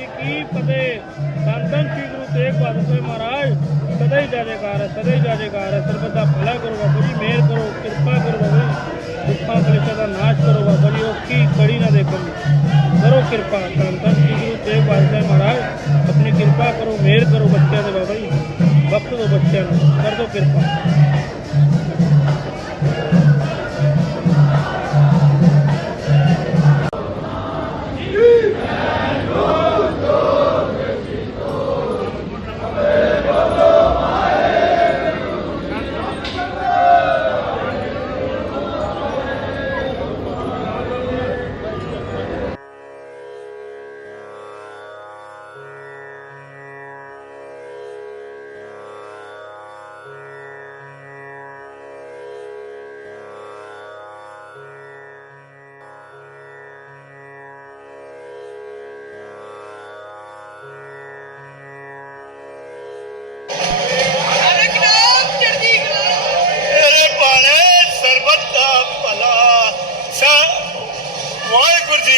ਜੀ, ਕੀ ਫਤਿਹ ਧੰਨ ਸ੍ਰੀ ਗੁਰੂ ਤੇਗ ਬਹਾਦਰ ਸਾਹਿਬ ਮਹਾਰਾਜ ਸਦਾ ਹੀ ਜਾਜੇਕਾਰ ਹੈ, ਸਦਾ ਹੀ ਜਾਜੇਕਾਰ ਹੈ। ਸਰਬਤ ਦਾ ਭਲਾ ਕਰੋ ਬਾਬਾ ਜੀ, ਮਿਹਰ ਕਰੋ, ਕਿਰਪਾ ਕਰੋ ਬਾਬਾ ਜੀ। ਦੁੱਖਾਂ ਕਲੇਸ਼ਾਂ ਦਾ ਨਾਸ਼ ਕਰੋ ਬਾਬਾ ਜੀ, ਉਹ ਕੀ ਕੜੀ ਨਾ ਦੇਖਣ ਕਰੋ ਕਿਰਪਾ ਸੰਤਨ ਸ੍ਰੀ ਗੁਰੂ ਤੇਗ ਬਹਾਦਰ ਸਾਹਿਬ ਮਹਾਰਾਜ। ਆਪਣੀ ਕਿਰਪਾ ਕਰੋ, ਮਿਹਰ ਕਰੋ ਬੱਚਿਆਂ ਦੇ ਬਾਬਾ ਜੀ। ਵਕਤ ਦੋ ਬੱਚਿਆਂ ਨੂੰ, ਕਰ ਦੋ ਕਿਰਪਾ।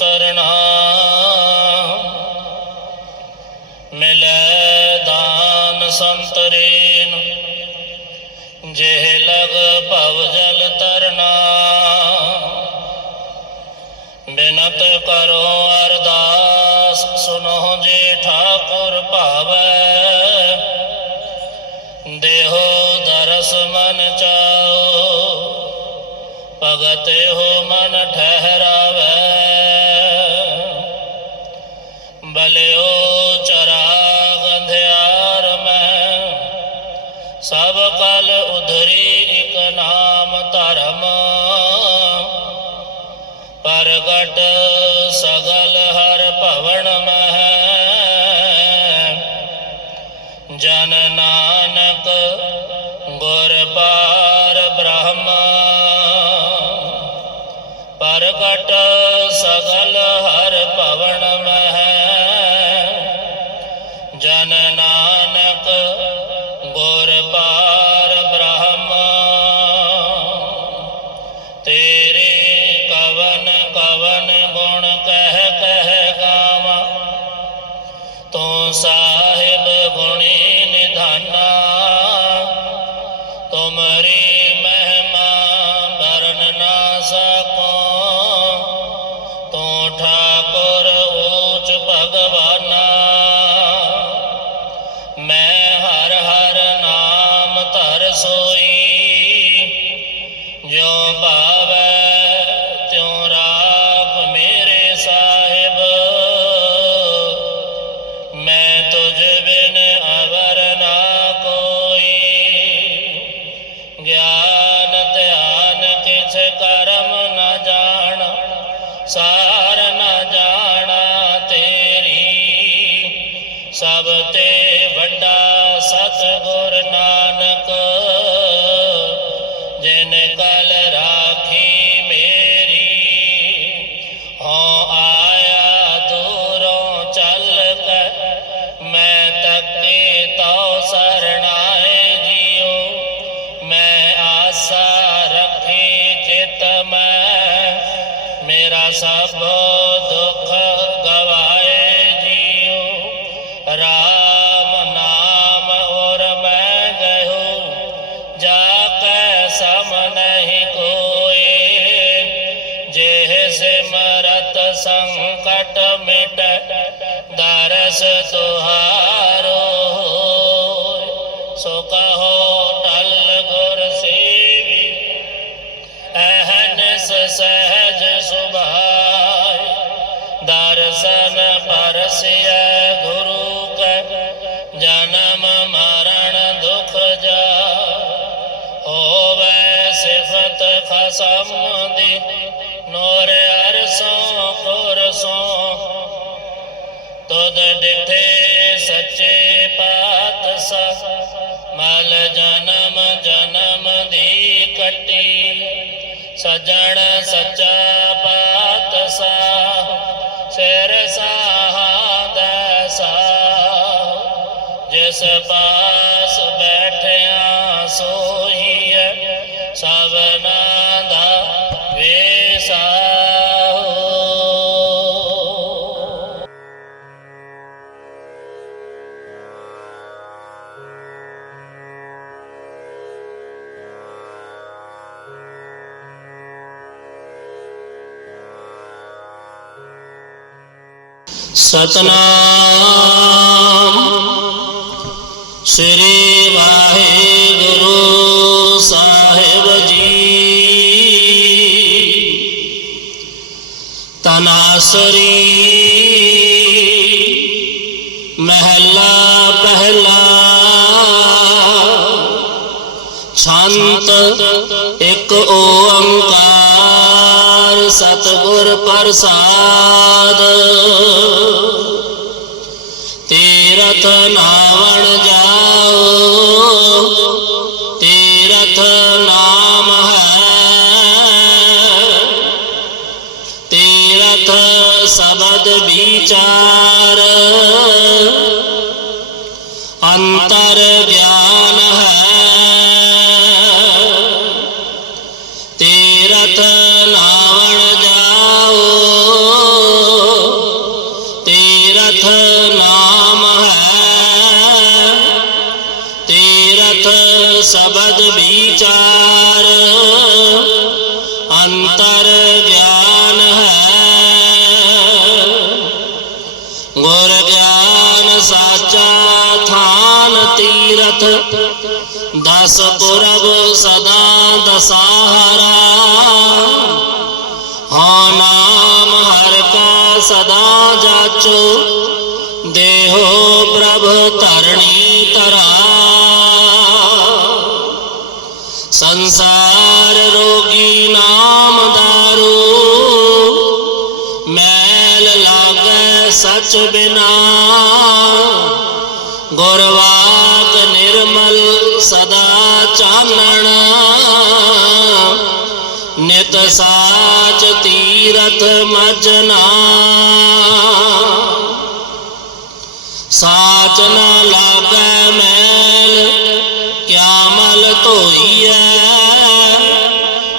ਸਰਣਾ ਮਿਲੈ ਦਾਨ ਸੰਤਰੇਨ ਜੇ ਲਗ ਭਵ ਜਲ ਤਰਨਾ। ਬਿਨਤ ਕਰੋ ਅਰਦਾਸ ਸਕਲ ਉਧਰੇ ਇਕ ਨਾਮ ਧਰਮ ਪ੍ਰਗਟ ਸਗਲ ਕਹਿ ਕਹਿ ਗਾਵਾਂ। ਤੂੰ ਸਾਹਿਬ ਗੁਣੀ ਸਿਫਤ ਖਸਮ ਦੀ, ਨੂਰ ਅਰਸੋਂ ਕੁਰਸੋਂ ਤੁਧ ਡਿਠੇ ਸੱਚੇ ਪਾਤਸ਼ਾਹ, ਮਲ ਜਨਮ ਜਨਮ ਦੀ ਕਟੀ। ਸਜਣ ਸੱਚਾ ਪਾਤਸ਼ਾਹ, ਸਿਰ ਸਾਹਾਦਾ ਸਾਹ। ਜਿਸ ਪਾ ਸਤਨਾਮ। ਪ੍ਰਸਾਦ। ਤੇਰਾ ਨਾਵਣ ਸ਼ਬਦ ਵਿਚਾਰ ਅੰਤਰ ਗਿਆਨ ਹੈ ਗੁਰ ਗਿਆਨ ਸਾਚਾ ਥਾਨ ਤੀਰਥ ਦਸ ਪੁਰਬ ਸਦਾ ਦਸਾਹਰਾ ਹਾਂ ਨਾਮ ਹਰ ਕਾ ਸਦਾ ਜਾਚੋ ਦੇਹੋ ਪ੍ਰਭ ਧਰਣੀ ਧਰਾ ਲਾਗੈ ਸਚ ਬਿਨਾ ਗੁਰਵਾਕ ਨਿਰਮਲ ਸਦਾ ਚਾਨਣ। ਨਿਤ ਸਾਚ ਤੀਰਥ ਮਜਨਾ। ਸਾਚ ਨ ਲਾਗੈ ਮੈਲ, ਕਿਆ ਮਲ ਧੋਈਐ।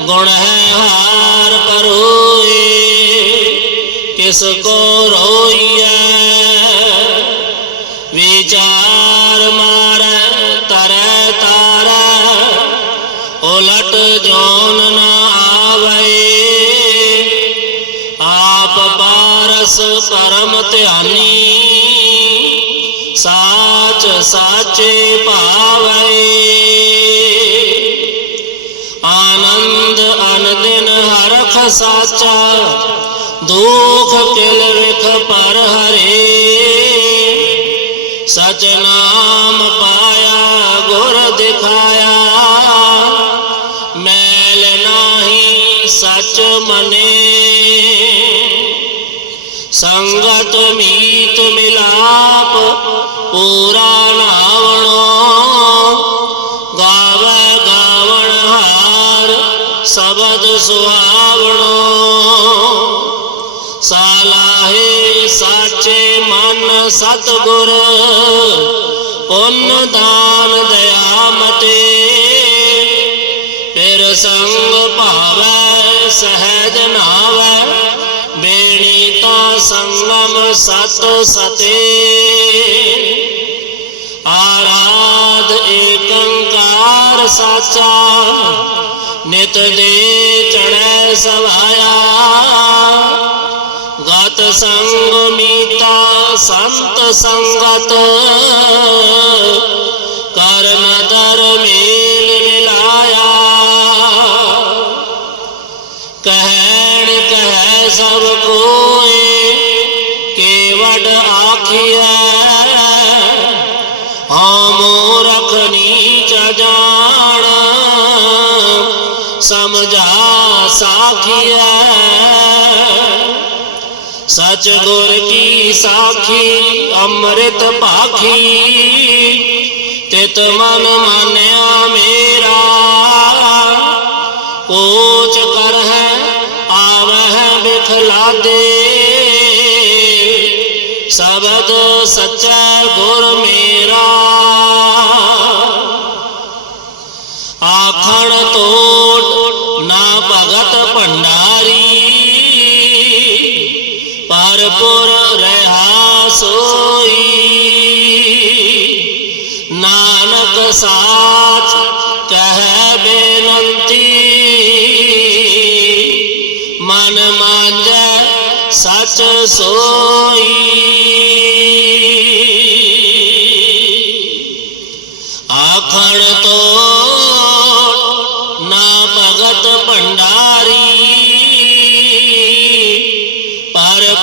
ਗੁਣ ਹੈ ਹਾਰ ਪਰੋਏ ਕਿਸ ਕੋ ਰੋਈਐ। ਵਿਚਾਰ ਮਾਰੈ, ਤਰੈ ਤਾਰੈ। ਉਲਟ ਜੋਨ ਨ ਆਵੇ। ਆਪ ਪਾਰਸ ਪਰਮ ਧਿਆਨੀ। ਸਾਚ ਸਾਚੇ ਭਾਵੇ। ਆਨੰਦ ਅਨਦਿਨ ਹਰਖ ਸਾਚਾ ਦੁਖ ਕਿਲ ਵਿਖ ਪਰ ਹਰੇ। ਸਚ ਨਾਮ ਪਾਇਆ, ਗੁਰ ਦਿਖਾਇਆ। ਮੈਲ ਨਾਹੀ ਸਚ ਮਨੇ। ਸੰਗਤ ਮੀਤ ਮਿਲਾਪ, ਪੂਰਾ ਨਾ ਸਤਗੁਰ, ਪੁੰਨ ਦਾਨ ਦਇਆ ਮਤੇ। ਸੰਗ ਭਾਵੈ, ਸਹਿਜ ਨਾਵੈ, ਬੇਣੀ ਤਾਂ ਸੰਗਮ ਸਤ ਸਤੇ। ਆਰਾਧ ਏਕੰਕਾਰ ਸਾਚਾ, ਨਿਤ ਦੇ ਚੜੈ ਸਵਾਇਆ। ਗਤ ਸੰਗ ਮੀਤਾ ਸੰਤ ਸੰਗਤ। ਕਰਨ ਦਰ ਮੇਲ ਮਿਲਾਇਆ। ਕਹਿਣ ਕਹਿ ਸਭ ਕੋਏ ਕੇਵਡ ਆਖਿਆ ਆਮੋ ਰਖਨੀ ਚ ਜਾਣ। ਸਮਝਾ ਸਾਖੀਐ। ਸਚ ਗੁਰ ਕੀ ਸਾਖੀ, ਅੰਮ੍ਰਿਤ ਭਾਖੀ ਤਿਤ ਮਨ ਮਾਨਿਆ ਮੇਰਾ, ਪੋਚ ਕਰ ਹੈ ਆਵਹਿ ਬਿਖਲਾਦੇ ਸ਼ਬਦ ਸੱਚਾ ਗੁਰ ਮੇਰਾ। ਆਖਣ ਤੋਟ ਨਾ ਭਗਤ ਭੰਡਾ। ਪੁਰ ਰਹਾ ਸੋਈ। ਨਾਨਕ ਸਾਚ ਕਹਿ ਬੇਨੰਤੀ। ਮਨ ਮਾਂਜੈ ਸਚ ਸੋਈ। ਆਖਣ ਤੋਂ ਨਾ ਭਗਤ ਭੰਡਾਰੀ।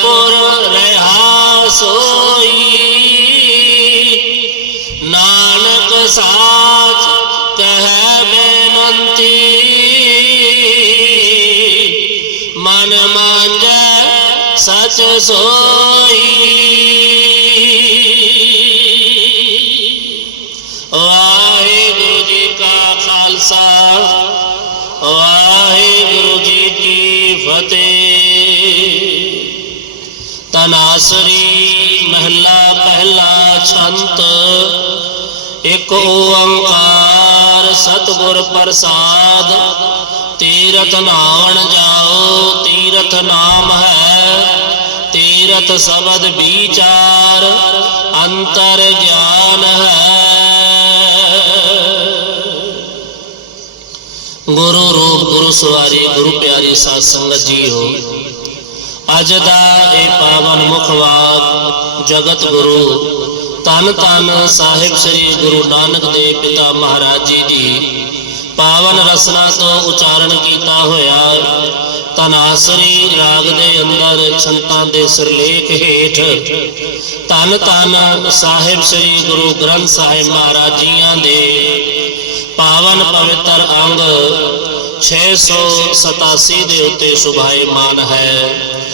ਪਰਪੁਰ ਰਹਾ ਸੋਈ ਨਾਨਕ ਸਾਚ ਕਹਿ ਬੇਨੰਤੀ ਮਨ ਮਾਂਜੈ ਸਚ ਸੋਈ ਵਾਹਿਗੁਰੂ ਜੀ ਕਾ ਖਾਲਸਾ ਵਾਹਿਗੁਰੂ ਤਨਾਸਰੀ ਮਹੱਲਾ ਪਹਿਲਾ ਛੰਤ ਇੱਕ ਓੰਕਾਰ ਸਤਿਗੁਰ ਪ੍ਰਸਾਦ, ਤੀਰਥ ਨਾਵਣ ਜਾਓ, ਤੀਰਥ ਨਾਮ ਹੈ, ਤੀਰਥ ਸ਼ਬਦ ਵਿਚਾਰ, ਅੰਤਰ ਗਿਆਨ ਹੈ। ਗੁਰੂ ਰੂਪ, ਗੁਰੂ ਸਵਾਰੀ, ਗੁਰੂ ਪਿਆਰੀ ਸਾਧ ਸੰਗਤ ਜੀਓ ਅੱਜ ਦਾ ਇਹ ਪਾਵਨ ਮੁਖਵਾਕ ਜਗਤ ਗੁਰੂ ਤਨ ਤਨ ਸਾਹਿਬ ਸ੍ਰੀ ਗੁਰੂ ਨਾਨਕ ਦੇਵ ਪਿਤਾ ਮਹਾਰਾਜ ਜੀ ਦੀ। ਪਾਵਨ ਰਸਨਾ ਤੋਂ ਉਚਾਰਨ ਕੀਤਾ ਹੋਇਆ ਤਨਾਸਰੀ ਰਾਗ ਦੇ ਅੰਦਰ ਸੰਤਾਂ ਦੇ ਸਿਰਲੇਖ ਹੇਠ ਤਨ ਤਨ ਸਾਹਿਬ ਸ੍ਰੀ ਗੁਰੂ ਗ੍ਰੰਥ ਸਾਹਿਬ ਮਹਾਰਾਜ ਜੀਆਂ ਦੇ ਪਾਵਨ ਪਵਿੱਤਰ ਅੰਗ 687 ਦੇ ਉੱਤੇ ਸੁਭਾਏ ਮਾਨ ਹੈ।